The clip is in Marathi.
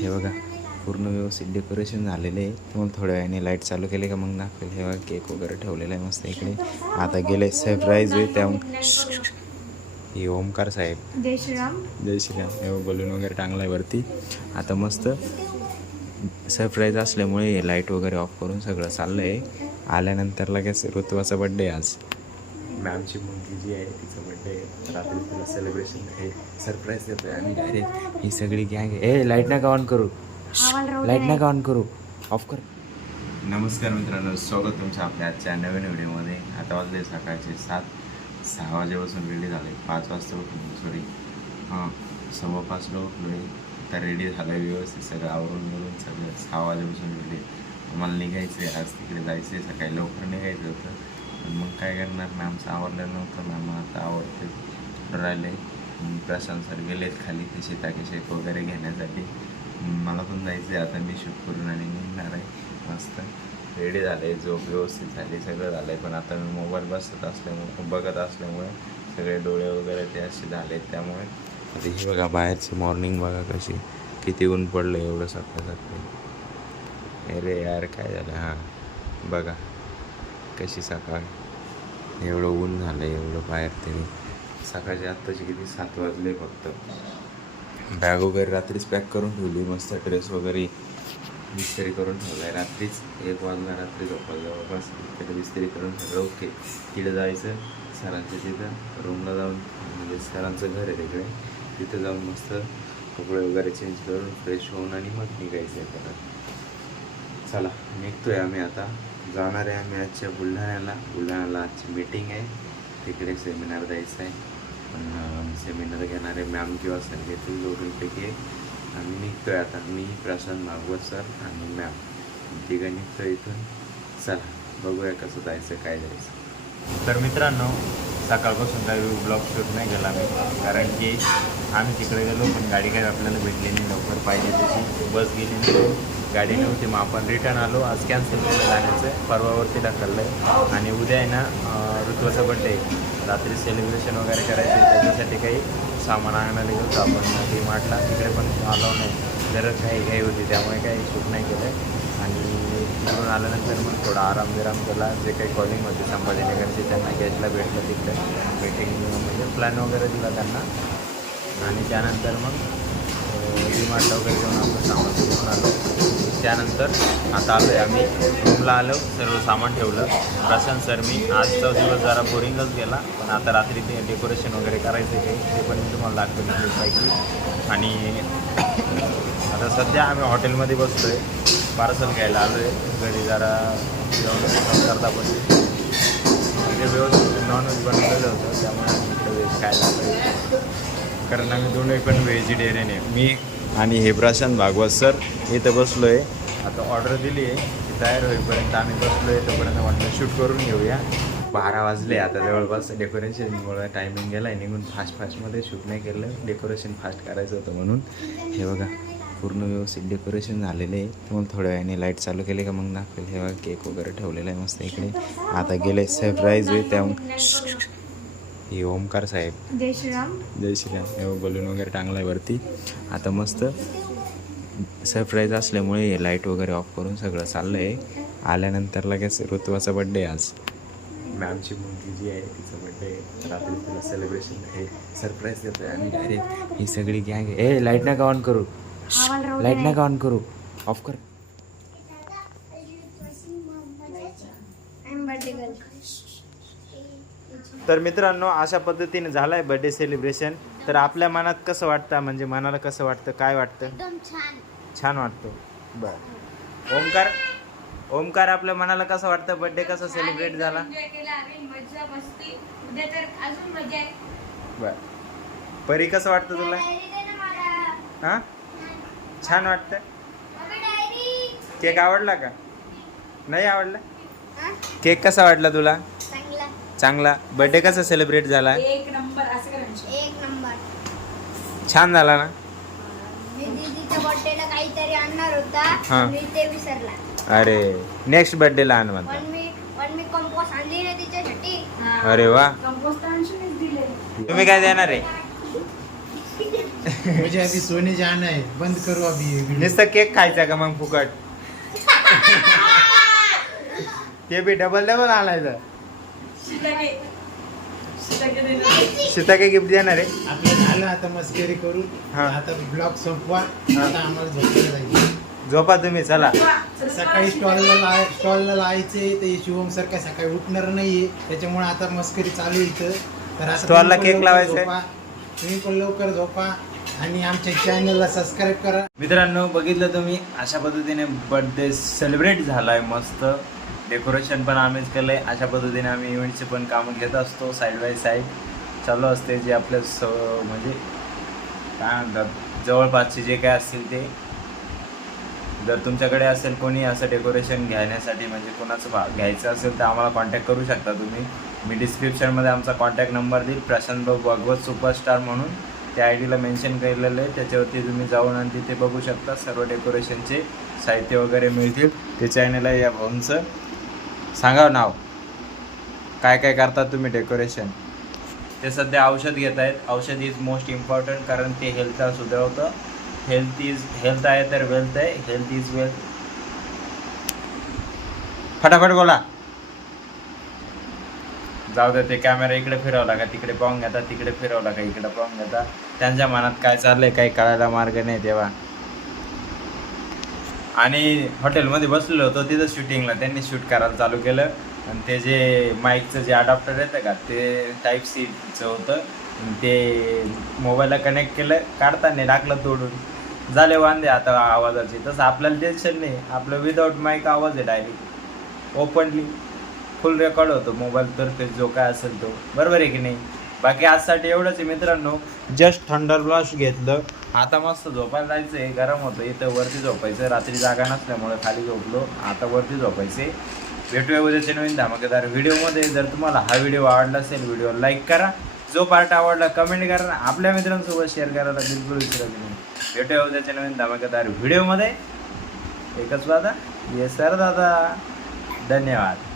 हे बघा पूर्ण व्यवस्थित डेकोरेशन झालेलं आहे. तुम्हाला थोड्या वेळाने लाईट चालू केले का मग दाखवेल. हे बघा केक वगैरे ठेवलेला आहे मस्त इकडे. आता गेले सरप्राईज आहे त्या हे ओमकार साहेब जय श्रीराम. जय श्रीराम. हे बलून वगैरे टांगला आहे वरती. आता मस्त सरप्राईज असल्यामुळे हे लाईट वगैरे ऑफ करून सगळं चाललं आहे. आल्यानंतर लगेच ऋतुवाचा बड्डे आज. मॅमची मुलगी जी आहे तिचा बड्डे आहे. रात्री तिला सेलिब्रेशन आहे, सरप्राईज देतो आहे आम्ही डायरेक्ट. ही सगळी गँग आहे. लाईट नका ऑन करू, लाईट नका ऑन करू, ऑफ कर. नमस्कार मित्रांनो, स्वागत तुमचं आपल्या आजच्या नवीन व्हिडिओमध्ये. आता वाजले सकाळचे 6 वाजेपासून रेडी झाले. 5 वाजता उठलो, सॉरी 5:15ला उठलो आहे. आता रेडी झालं आहे व्यवस्थित सगळं आवरून मिळून सगळं. 6 वाजेपासून रेडी. आम्हाला निघायचं आहे, आज तिकडे जायचं आहे. सकाळी लवकर निघायचं होतं पण मग काय करणार, मॅमचं आवडलं नव्हतं. मॅम आता आवडते राहिले. प्रशांत सर गेलेत खाली ते शेताके शेक वगैरे घेण्यासाठी. मला पण जायचं आहे. आता मी शूट करून आणि निघणार आहे. मस्त रेडी झाले, झोप व्यवस्थित झाली, सगळं झालं आहे. पण आता मी मोबाईल बघत असल्यामुळे सगळे डोळे वगैरे ते असे झाले. त्यामुळे आता ही बघा बाहेरची मॉर्निंग बघा कशी, किती ऊन पडलं एवढं सकाळी. अरे यार काय झालं. हां बघा कशी सकाळ, एवढं ऊन झालं एवढं बाहेर. तरी सकाळची आत्ताची किती 7 वाजले फक्त. बॅग वगैरे रात्रीच पॅक करून ठेवली मस्त. ड्रेस वगैरे इस्त्री करून ठेवला आहे रात्रीच. 1 वाजला रात्री झोपायला जवळपास. तिकडे इस्त्री करून ठेवलं. ओके तिकडे जायचं सरांच्या तिथं रूमला जाऊन, म्हणजे सरांचं घर आहे तिकडे. तिथं जाऊन मस्त कपडे वगैरे चेंज करून फ्रेश होऊन आणि मग निघायचं आहे परत. चला निघतो आहे आम्ही आता. जाणार आहे आम्ही आजच्या बुलढाण्याला आजची मीटिंग आहे. तिकडे सेमिनार द्यायचं आहे. पण सेमिनार घेणारे मॅम किंवा सर घेतील दोघींपैकी आहे. आम्ही निघतो आहे आता. मी, प्रशांत भागवत सर आणि मॅम तिघं निघतो इथून. चला बघूया कसं जायचं काय जायचं. तर मित्रांनो, सकाळपासून काही ब्लॉग शूट नाही केला मी, कारण की आम्ही तिकडे गेलो पण गाडी काही आपल्याला भेटली नाही लवकर पाहिजे तशी. बस गेली नाही, गाडी नव्हती. मग आपण रिटर्न आलो. आज कॅन्सल केलं जाण्याचं, परवावरती ढकललं आहे. आणि उद्या आहे ना ऋतुवाचा बड्डे, रात्री सेलिब्रेशन वगैरे करायचं आहे. त्याच्यासाठी काही सामान आणायला गेलो आपण डी-मार्टला. तिकडे पण आलो नाही, जरा काही होती त्यामुळे काही शूट नाही केलं. आणि तिकडून आल्यानंतर मग थोडा आराम केला. जे काही कॉलिंग होते संभाजीनगरचे त्यांना घ्यायला भेटलं तिकडे. मीटिंग म्हणजे प्लॅन वगैरे दिला त्यांना. आणि त्यानंतर मग डी-मार्टला वगैरे जाऊन आपलं सामान घेऊन आलो. त्यानंतर आता आलो आहे आम्ही रूमला. आलो, सर्व सामान ठेवलं. प्रशांत सर मी आजचा दिवस जरा बोरिंगच गेला. पण आता रात्री ते डेकोरेशन वगैरे करायचं आहे ते पण मी तुम्हाला दाखवलं पाहिजे. आणि आता सध्या आम्ही हॉटेलमध्ये बसलो आहे, पार्सल घ्यायला आलो आहे. घरी जरा जेवण करता पण म्हणजे व्यवस्थित नॉनव्हेज बनवलेलं होतं, त्यामुळे आम्ही इकडे व्हेज खायला आलो आहे. कारण आम्ही दोन्ही पण व्हेजिटेरियन आहे. मी आणि हे प्रशांत भागवत सर इथं बसलो आहे. आता ऑर्डर दिली आहे, ती तयार होईपर्यंत आम्ही बसलो आहे. तोपर्यंत म्हटलं शूट करून घेऊया. 12 वाजले आता जवळपास. डेकोरेशनमुळे टायमिंग गेला आहे निघून. फास्टमध्ये शूट नाही केलं, डेकोरेशन फास्ट करायचं होतं म्हणून. हे बघा पूर्ण व्यवस्थित डेकोरेशन झालेलं आहे. तुम्हाला थोड्या वेळाने लाईट चालू केले का मग दाखवेल. हे बघा केक वगैरे ठेवलेला आहे मस्त इकडे. आता गेले सरप्राईज आहे त्या हे ओमकार साहेब जय श्रीराम. जय श्रीराम. हे बलून वगैरे टांगला आहे वरती. आता मस्त सरप्राईज असल्यामुळे हे लाईट वगैरे ऑफ करून सगळं चाललं आहे. आल्यानंतर लगेच ऋतुवाचा बड्डे आज. मॅमची मुलगी जी आहे तिचा बड्डे आहे. रात्री तिला सेलिब्रेशन आहे, सरप्राईज देतो आहे आम्ही डायरेक्ट. ही सगळी गँग आहे. लाईट नका ऑन करू, लाईट नका ऑन करू, ऑफ कर. तर मित्रांनो, अशा पद्धतीने झालं आहे बड्डे सेलिब्रेशन. तर आपल्या मनात कसं वाटतं, म्हणजे मनाला कसं वाटतं, काय वाटतं? एकदम छान वाटतो. बरं ओमकार आपल्या मनाला कसं वाटतं, बड्डे कसा सेलिब्रेट झाला? बरं परी कसं वाटतं तुला? हां छान वाटतं. केक आवडला का? नाही आवडला? केक कसा वाटला तुला? चांगला. बर्थडे कसा सेलिब्रेट झाला? एक नंबर. छान झाला ना? मी दीदीच्या बर्थडेला काहीतरी आणणार होता, मी ते विसरला. अरे नेक्स्ट बर्थडेला आण म्हणता. पण मी कंपोस्ट आणली ना तिच्यासाठी. अरे वा. कंपोस्ट आणूनच दिले. तुम्ही काय देणार आहे? मुझे अभी सोने जाना है, बंद करो अभी ये वीडियो। नुसतं केक खायचा का मग फुकट? ते बी डबल डबल आणायचं. सीताके गिफ्ट देणार आहे. आपलं झालं आता मस्करी करू. हा. आता ब्लॉग संपवा. आता आम्हाला झोपायला जायचं. झोपा तुम्ही, चला. सकाळी स्टॉलला लावायचे तर शिवम सर काय सकाळी उठणार नाहीये, त्याच्यामुळे आता मस्करी चालू आहे इथं. तर आता स्टॉलला तुम्ही पण केक लवकर लावायचा आहे. झोपा. तुम्ही पण लवकर झोपा आणि आमच्या चॅनलला सबस्क्राईब करा. मित्रांनो, बघितलं तुम्ही, अशा पद्धतीने बर्थडे सेलिब्रेट झालाय. मस्त डेकोरेशन पण आम्हीच केलंय. अशा पद्धतीने आम्ही इव्हेंटचे पण कामं घेत असतो. साईड बाय साईड चालू असते. जे आपल्या म्हणजे काय म्हणतात, जवळपासचे जे काय असतील ते. जर तुमच्याकडे असेल कोणी असं डेकोरेशन घेण्यासाठी, म्हणजे कोणाचं घ्यायचं असेल तर आम्हाला कॉन्टॅक्ट करू शकता तुम्ही. मी डिस्क्रिप्शनमध्ये आमचा कॉन्टॅक्ट नंबर देईल, प्रशांत भाऊ भागवत सुपरस्टार म्हणून. त्या आय डीला मेन्शन केलेलं आहे. त्याच्यावरती तुम्ही जाऊन आणि तिथे बघू शकता. सर्व डेकोरेशनचे साहित्य वगैरे मिळतील. ते चॅनल आहे या भाऊंचं. सांगावं नाव, काय काय करतात तुम्ही डेकोरेशन. ते सध्या औषध घेत आहेत. औषध इज मोस्ट इम्पॉर्टंट, कारण ते हेल्थला सुधारवतं. हेल्थ आहे तर वेल्थ आहे. Health is wealth. फटाफट बोला. जाऊ दे, ते कॅमेरा इकडे फिरवला का तिकडे पाहून घेतात, तिकडे फिरवला का इकडे पाहून घेतात. त्यांच्या मनात काय चाललंय काही कळायला मार्ग नाही तेव्हा. आणि हॉटेलमध्ये बसलेलो होतो तिथं शूटिंगला, त्यांनी शूट करायला चालू केलं. आणि ते जे माईकचं जे अडॉप्टर येतं का, ते टाईप सीचं होतं. ते मोबाईलला कनेक्ट केलं, काढताना टाकलं तोडून, झाले वांदे आता आवाजाचे. तसं आपल्याला टेन्शन नाही, आपलं विदाऊट माईक आवाज आहे डायरेक्ट ओपनली फुल रेकॉर्ड होतो मोबाईल तर्फे जो काय असेल तो. बरोबर आहे की नाही. बाकी आजसाठी एवढंच आहे मित्रांनो. जस्ट थंडर ब्लास्ट घेतलं. आता मस्त झोपायला जायचं आहे. गरम होतं इथं, वरती झोपायचं. रात्री जागा नसल्यामुळे खाली झोपलो, आता वरती झोपायचे. भेटूया उद्याच्या नवीन धमाकेदार व्हिडिओमध्ये. जर तुम्हाला हा व्हिडिओ आवडला असेल, व्हिडिओ लाईक करा. जो पार्ट आवडला कमेंट करा. आपल्या मित्रांसोबत शेअर करायला बिलकुल विसरायचं नाही. भेटूया उद्याच्या नवीन धमाकेदार व्हिडिओमध्ये. एकच वादा, ये सर दादा. धन्यवाद.